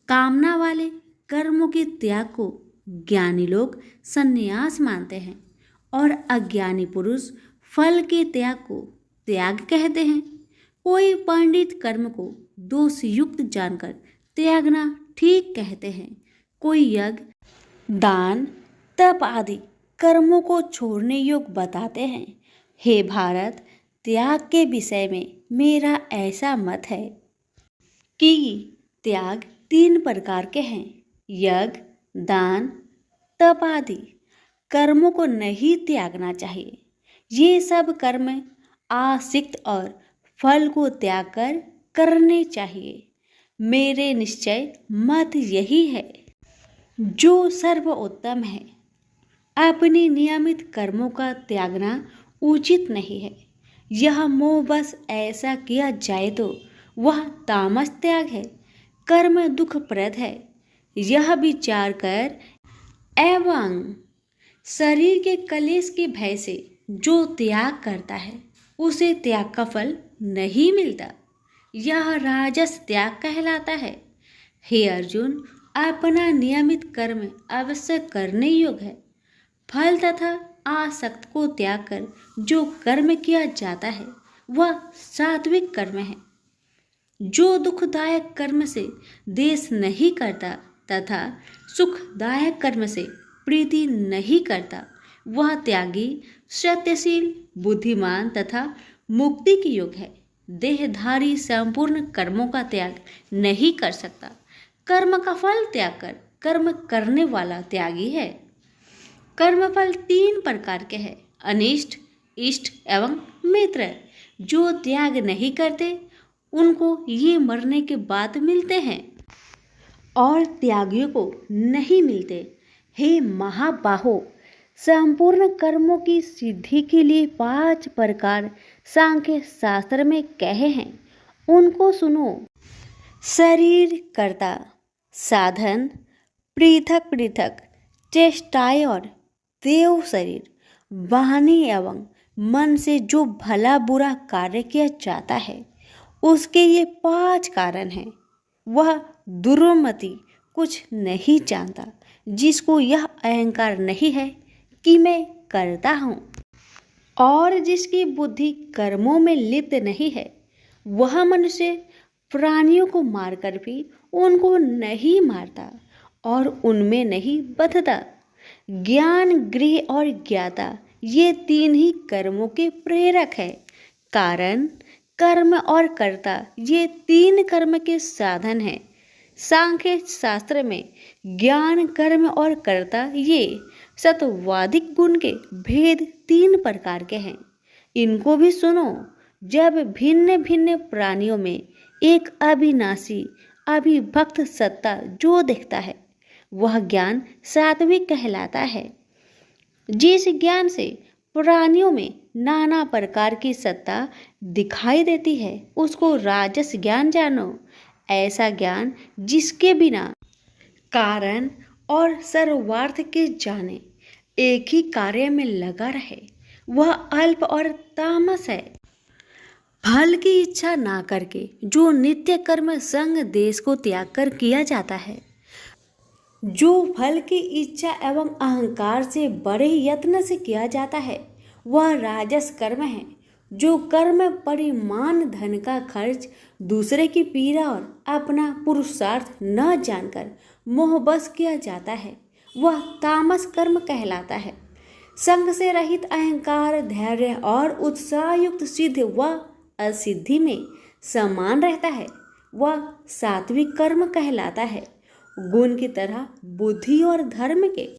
कामना वाले कर्मों के त्याग को ज्ञानी लोग संन्यास मानते हैं और अज्ञानी पुरुष फल के त्याग को त्याग कहते हैं। कोई पंडित कर्म को दोष युक्त जानकर त्यागना ठीक कहते हैं। कोई यज्ञ, दान, तप आदि कर्मों को छोड़ने योग्य बताते हैं। हे भारत, त्याग के विषय में मेरा ऐसा मत है कि त्याग 3 प्रकार के हैं। यज्ञ, दान, तप आदि कर्मों को नहीं त्यागना चाहिए। ये सब कर्म आसक्त और फल को त्याग कर करने चाहिए। मेरे निश्चय मत यही है जो सर्वोत्तम है। अपने नियमित कर्मों का त्यागना उचित नहीं है। यह मोहवश ऐसा किया जाए तो वह तामस त्याग है, कर्म दुखप्रद है। यह विचार कर एवं शरीर के कलेश के भय से जो त्याग करता है उसे त्याग का फल नहीं मिलता। यह राजस त्याग कहलाता है। हे अर्जुन, अपना नियमित कर्म अवश्य करने योग्य है। फल तथा आसक्त को त्याग कर जो कर्म किया जाता है वह सात्विक कर्म है। जो दुखदायक कर्म से द्वेष नहीं करता तथा सुखदायक कर्म से प्रीति नहीं करता वह त्यागी, सत्यशील, बुद्धिमान तथा मुक्ति की योग्य है। देहधारी संपूर्ण कर्मों का त्याग नहीं कर सकता। कर्म का फल त्याग कर कर्म करने वाला त्यागी है। कर्मफल 3 प्रकार के हैं, अनिष्ट, इष्ट एवं मित्र। जो त्याग नहीं करते उनको ये मरने के बाद मिलते हैं और त्यागियों को नहीं मिलते। हे महाबाहो, संपूर्ण कर्मों की सिद्धि के लिए 5 प्रकार सांख्य शास्त्र में कहे हैं, उनको सुनो। शरीर कर्ता, साधन, पृथक पृथक चेष्टाएं और देव शरीर, वाणी एवं मन से जो भला बुरा कार्य किया जाता है उसके ये 5 कारण हैं। वह दुर्मति कुछ नहीं जानता जिसको यह अहंकार नहीं है कि मैं करता हूँ, और जिसकी बुद्धि कर्मों में लिप्त नहीं है। वह मनुष्य प्राणियों को मारकर भी उनको नहीं मारता और उनमें नहीं बंधता। ज्ञान, गृह और ज्ञाता ये तीन ही कर्मों के प्रेरक है। कारण, कर्म और कर्ता ये तीन कर्म के साधन हैं। सांख्य शास्त्र में ज्ञान, कर्म और कर्ता ये सत्वादिक गुण के भेद तीन प्रकार के हैं। इनको भी सुनो। जब भिन्न भिन्न प्राणियों में एक अविनाशी अविभक्त सत्ता जो दिखता है वह ज्ञान सात्विक कहलाता है। जिस ज्ञान से प्राणियों में नाना प्रकार की सत्ता दिखाई देती है उसको राजस ज्ञान जानो। ऐसा ज्ञान जिसके बिना कारण और सर्वार्थ के जाने एक ही कार्य में लगा रहे वह अल्प और तामस है। फल की इच्छा ना करके जो नित्य कर्म संग देश को त्याग कर किया जाता है, जो फल की इच्छा एवं अहंकार से बड़े यत्न से किया जाता है वह राजस कर्म है। जो कर्म परिमाण धन का खर्च दूसरे की पीड़ा और अपना पुरुषार्थ न जानकर मोहबस किया जाता है वह तामस कर्म कहलाता है। संग से रहित अहंकार, धैर्य और उत्साह युक्त सिद्ध व असिद्धि में समान रहता है वह सात्विक कर्म कहलाता है। गुण की तरह बुद्धि और धर्म के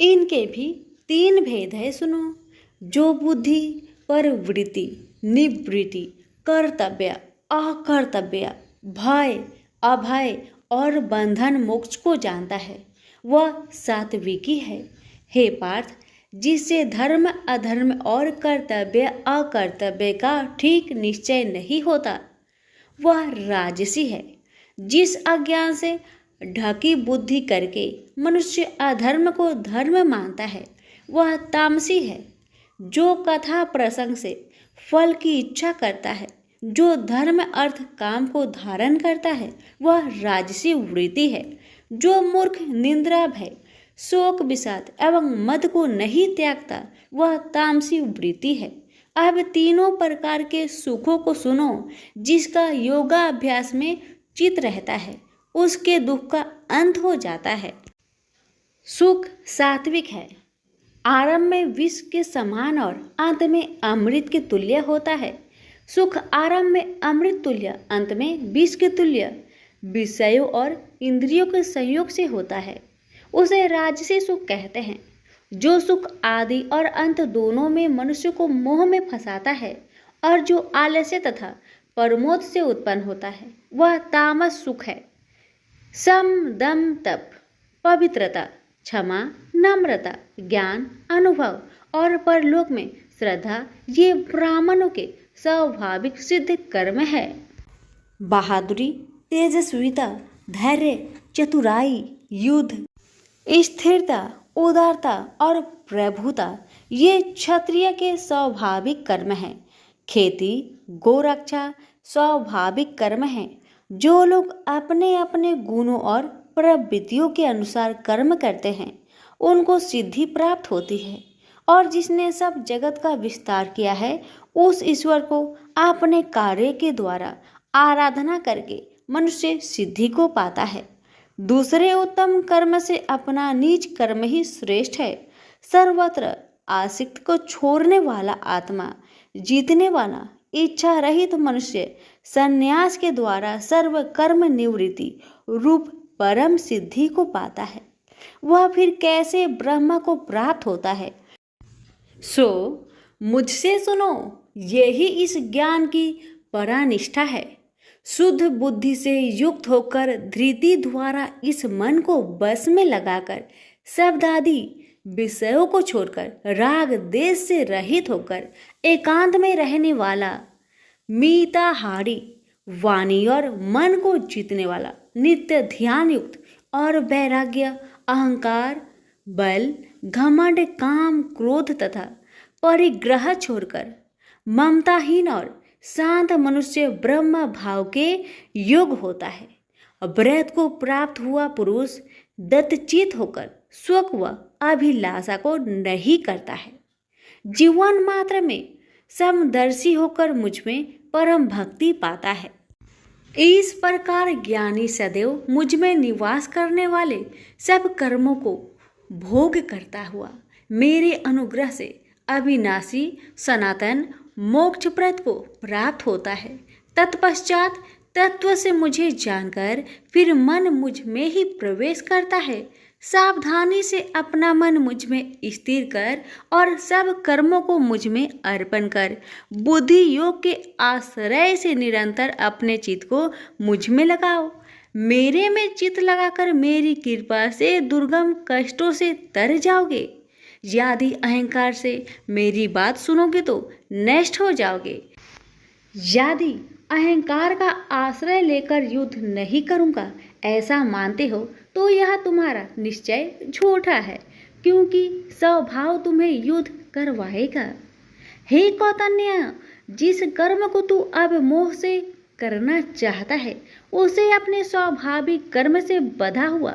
इनके भी तीन भेद है सुनो। जो बुद्धि प्रवृत्ति, निवृत्ति, कर्तव्य, अकर्तव्य, भय, अभय और बंधन मोक्ष को जानता है वह सात्विकी है। हे पार्थ, जिससे धर्म अधर्म और कर्तव्य अकर्तव्य का ठीक निश्चय नहीं होता वह राजसी है। जिस अज्ञान से ढकी बुद्धि करके मनुष्य अधर्म को धर्म मानता है वह तामसी है। जो कथा प्रसंग से फल की इच्छा करता है, जो धर्म अर्थ काम को धारण करता है वह राजसी वृत्ति है। जो मूर्ख, निंद्रा, भय, शोक, विषाद एवं मद को नहीं त्यागता वह तामसी वृत्ति है। अब तीनों प्रकार के सुखों को सुनो। जिसका योगाभ्यास में चित रहता है उसके दुख का अंत हो जाता है। सुख सात्विक है। आरंभ में विष के समान और अंत में अमृत के तुल्य होता है। सुख आरंभ में अमृत तुल्य, अंत में विष के तुल्य विषयों और इंद्रियों के संयोग से होता है। उसे राजसी सुख कहते हैं। जो सुख आदि और अंत दोनों में मनुष्य को मोह में फंसाता है और जो आलस्य तथा प्रमोद से उत्पन्न होता है वह तामस सुख है। सम, दम, तप, पवित्रता, क्षमा, नम्रता, ज्ञान, अनुभव और परलोक में श्रद्धा ये ब्राह्मणों के स्वाभाविक सिद्ध कर्म है। बहादुरी, तेजस्विता, धैर्य, चतुराई, युद्ध, स्थिरता, उदारता और प्रभुता ये क्षत्रिय के स्वाभाविक कर्म हैं। खेती, गोरक्षा स्वाभाविक कर्म है। जो लोग अपने अपने गुणों और प्रवृत्तियों के अनुसार कर्म करते हैं उनको सिद्धि प्राप्त होती है। और जिसने सब जगत का विस्तार किया है उस ईश्वर को अपने कार्य के द्वारा आराधना करके मनुष्य सिद्धि को पाता है। दूसरे उत्तम कर्म से अपना निज कर्म ही श्रेष्ठ है। सर्वत्र आसक्त को छोड़ने वाला आत्मा, जीतने वाला इच्छा रहित मनुष्य संन्यास के द्वारा सर्व कर्म निवृत्ति रूप परम सिद्धि को पाता है। वह फिर कैसे ब्रह्म को प्राप्त होता है? सो मुझसे सुनो, यही इस ज्ञान की परानिष्ठा है। शुद्ध बुद्धि से युक्त होकर धृति द्वारा इस मन को बस में लगाकर शब्द आदि विषयों को छोड़कर राग देश से रहित होकर एकांत में रहने वाला, मीताहारी, वाणी और मन को जीतने वाला, नित्य ध्यान युक्त और वैराग्य, अहंकार, बल, घमंड, काम, क्रोध तथा परिग्रह छोड़कर ममताहीन और शांत मनुष्य ब्रह्म भाव के योग होता है। व्रत को प्राप्त हुआ पुरुष दत्तचित होकर सुख व अभिलाषा को नहीं करता है। जीवन मात्र में समदर्शी होकर मुझ में परम भक्ति पाता है। इस प्रकार ज्ञानी सदैव मुझ में निवास करने वाले सब कर्मों को भोग करता हुआ मेरे अनुग्रह से अविनाशी सनातन मोक्षप्रद को प्राप्त होता है। तत्पश्चात तत्व से मुझे जानकर फिर मन मुझ में ही प्रवेश करता है। सावधानी से अपना मन मुझ में स्थिर कर और सब कर्मों को मुझ में अर्पण कर बुद्धि योग के आश्रय से निरंतर अपने चित्त को मुझ में लगाओ। मेरे में चित्त लगाकर मेरी कृपा से दुर्गम कष्टों से तर जाओगे। यदि अहंकार से मेरी बात सुनोगे तो नष्ट हो जाओगे। यदि अहंकार का आश्रय लेकर युद्ध नहीं करूंगा ऐसा मानते हो तो यह तुम्हारा निश्चय झूठा है, क्योंकि स्वभाव तुम्हें युद्ध करवाएगा। हे कौतन्य, जिस कर्म को तू अब मोह से करना चाहता है उसे अपने स्वाभाविक कर्म से बंधा हुआ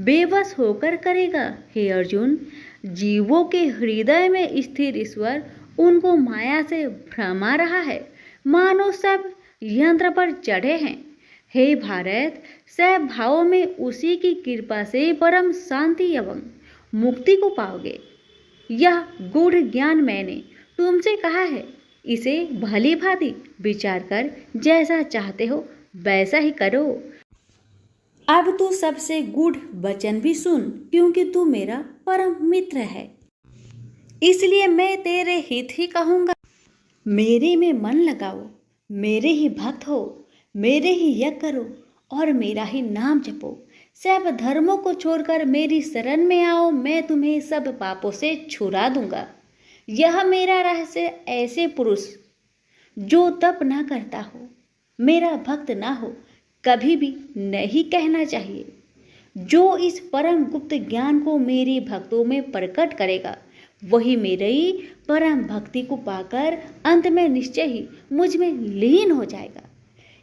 बेबस होकर करेगा। हे अर्जुन, जीवों के हृदय में स्थिर ईश्वर उनको माया से भ्रमा रहा है, मानो सब यंत्र पर चढ़े हैं। हे भारत, सब भावों में उसी की कृपा से परम शांति एवं मुक्ति को पाओगे। यह गूढ़ ज्ञान मैंने तुमसे कहा है, इसे भली भांति विचार कर जैसा चाहते हो वैसा ही करो। अब तू सबसे गूढ़ वचन भी सुन, क्योंकि तू मेरा परम मित्र है, इसलिए मैं तेरे हित ही कहूँगा। मेरे में मन लगाओ, मेरे ही भक्त हो, मेरे ही यज्ञ करो और मेरा ही नाम जपो। सब धर्मों को छोड़कर मेरी शरण में आओ, मैं तुम्हें सब पापों से छुड़ा दूंगा। यह मेरा रहस्य ऐसे पुरुष जो तप ना करता हो, मेरा भक्त ना हो, कभी भी नहीं कहना चाहिए। जो इस परम गुप्त ज्ञान को मेरे भक्तों में प्रकट करेगा वही मेरी परम भक्ति को पाकर अंत में निश्चय ही मुझ में लीन हो जाएगा।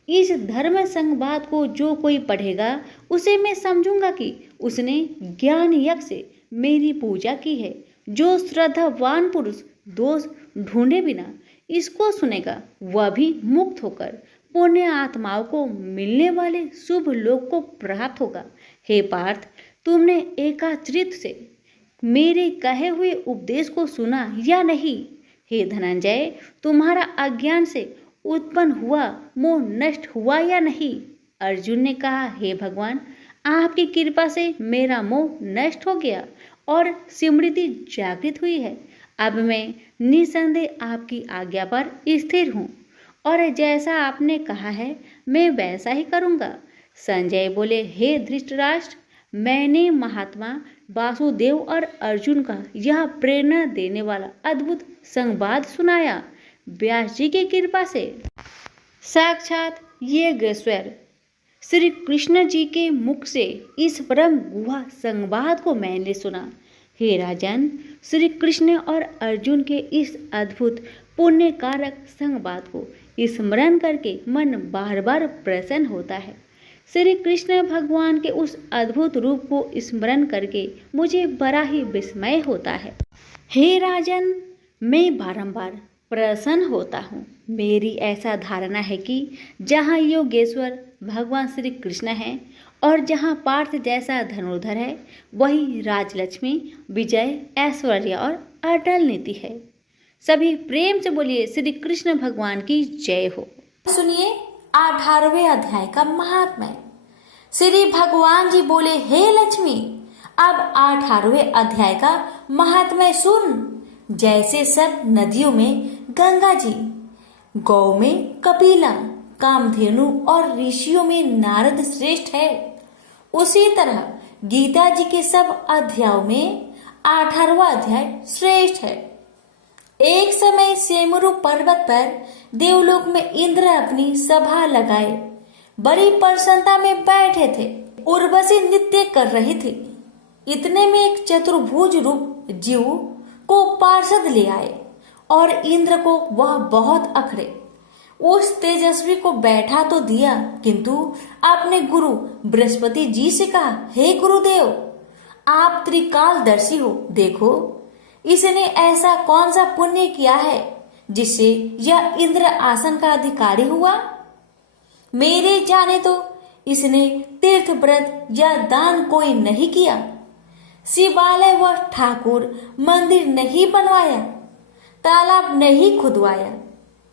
इस धर्म संवाद को जो कोई पढ़ेगा उसे मैं समझूंगा कि उसने ज्ञान यज्ञ से मेरी पूजा की है। जो श्रद्धावान पुरुष दोष ढूंढे बिना इसको सुनेगा वह भी मुक्त होकर पुण्य आत्माओं को मिलने वाले शुभ लोक को प्राप्त होगा। हे पार्थ, तुमने एकाचित्त से मेरे कहे हुए उपदेश को सुना या नहीं? हे धनंजय, तुम्हारा अज्ञान से उत्पन्न हुआ मोह नष्ट हुआ या नहीं? अर्जुन ने कहा, हे भगवान, आपकी कृपा से मेरा मोह नष्ट हो गया और स्मृति जागृत हुई है। अब मैं निसंदेह आपकी आज्ञा पर स्थिर हूँ और जैसा आपने कहा है मैं वैसा ही करूँगा। संजय बोले, हे धृतराष्ट्र, मैंने महात्मा वासुदेव और अर्जुन का यह प्रेरणा देने वाला अद्भुत संवाद सुनाया। व्यास जी की कृपा से साक्षात योगेश्वर श्री कृष्ण जी के मुख से इस परम गुहा संवाद को मैंने सुना। हे राजन, श्री कृष्ण और अर्जुन के इस अद्भुत पुण्य कारक संवाद को स्मरण करके मन बार बार प्रसन्न होता है। श्री कृष्ण भगवान के उस अद्भुत रूप को स्मरण करके मुझे बड़ा ही विस्मय होता है। हे राजन, मैं बारंबार प्रसन्न होता हूँ। मेरी ऐसा धारणा है कि जहाँ योगेश्वर भगवान श्री कृष्ण हैं और जहाँ पार्थ जैसा धनुर्धर है वही राजलक्ष्मी, विजय, ऐश्वर्य और अटल नीति है। सभी प्रेम से बोलिए श्री कृष्ण भगवान की जय हो। सुनिए 18वें अध्याय का महात्म्य। श्री भगवान जी बोले, हे लक्ष्मी, अब 18वें अध्याय का महात्म्य सुन। जैसे सब नदियों में गंगा जी, गौ में कपिला, कामधेनु और ऋषियों में नारद श्रेष्ठ है, उसी तरह गीता जी के सब अध्यायों में 18वां अध्याय श्रेष्ठ है। एक समय सेमुरु पर्वत पर देवलोक में इंद्र अपनी सभा लगाए बड़ी प्रसन्नता में बैठे थे। उर्वशी नृत्य कर रही थी। इतने में एक चतुर्भुज रूप जीव को पार्षद ले आए और इंद्र को वह बहुत अखरे। उस तेजस्वी को बैठा तो दिया, किंतु अपने गुरु बृहस्पति जी से कहा, हे गुरुदेव, आप त्रिकालदर्शी हो, देखो इसने ऐसा कौन सा पुण्य किया है जिससे यह इंद्र आसन का अधिकारी हुआ। मेरे जाने तो इसने तीर्थ व्रत या दान कोई नहीं किया, शिवालय व ठाकुर मंदिर नहीं बनवाया, तालाब नहीं खुदवाया।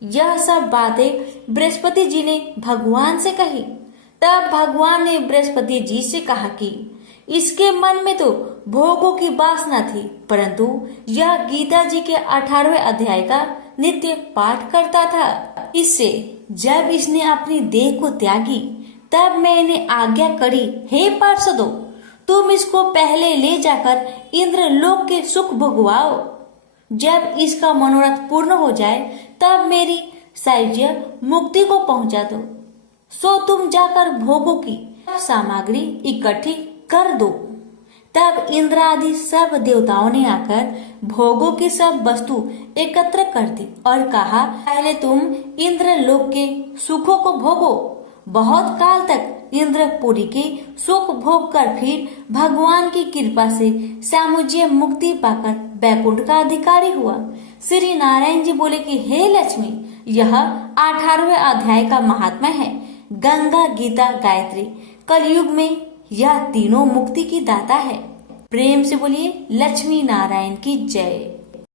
यह सब बातें बृहस्पति जी ने भगवान से कही। तब भगवान ने बृहस्पति जी से कहा कि इसके मन में तो भोगों की वासना थी, परंतु यह गीता जी के 18वें अध्याय का नित्य पाठ करता था। इससे जब इसने अपनी देह को त्यागी, तब मैंने आज्ञा करी, हे पार्षदों, तुम इसको पहले ले जाकर इंद्र लोक के सुख भोगवाओ। जब इसका मनोरथ पूर्ण हो जाए, तब मेरी सायुज्य मुक्ति को पहुंचा दो। सो तुम जाकर भोगों की सामग्री इकट्ठी कर दो। तब इंद्र आदि सब देवताओं ने आकर भोगों की सब वस्तु एकत्र कर दी और कहा, पहले तुम इंद्र लोक के सुखों को भोगो। बहुत काल तक इंद्रपुरी के सुख भोग कर फिर भगवान की कृपा से सामुज्य मुक्ति पाकर बैकुंठ का अधिकारी हुआ। श्री नारायण जी बोले कि हे लक्ष्मी, यह 18वें अध्याय का महात्मा है। गंगा, गीता, गायत्री, कलयुग में यह तीनों मुक्ति की दाता है। प्रेम से बोलिए लक्ष्मी नारायण की जय।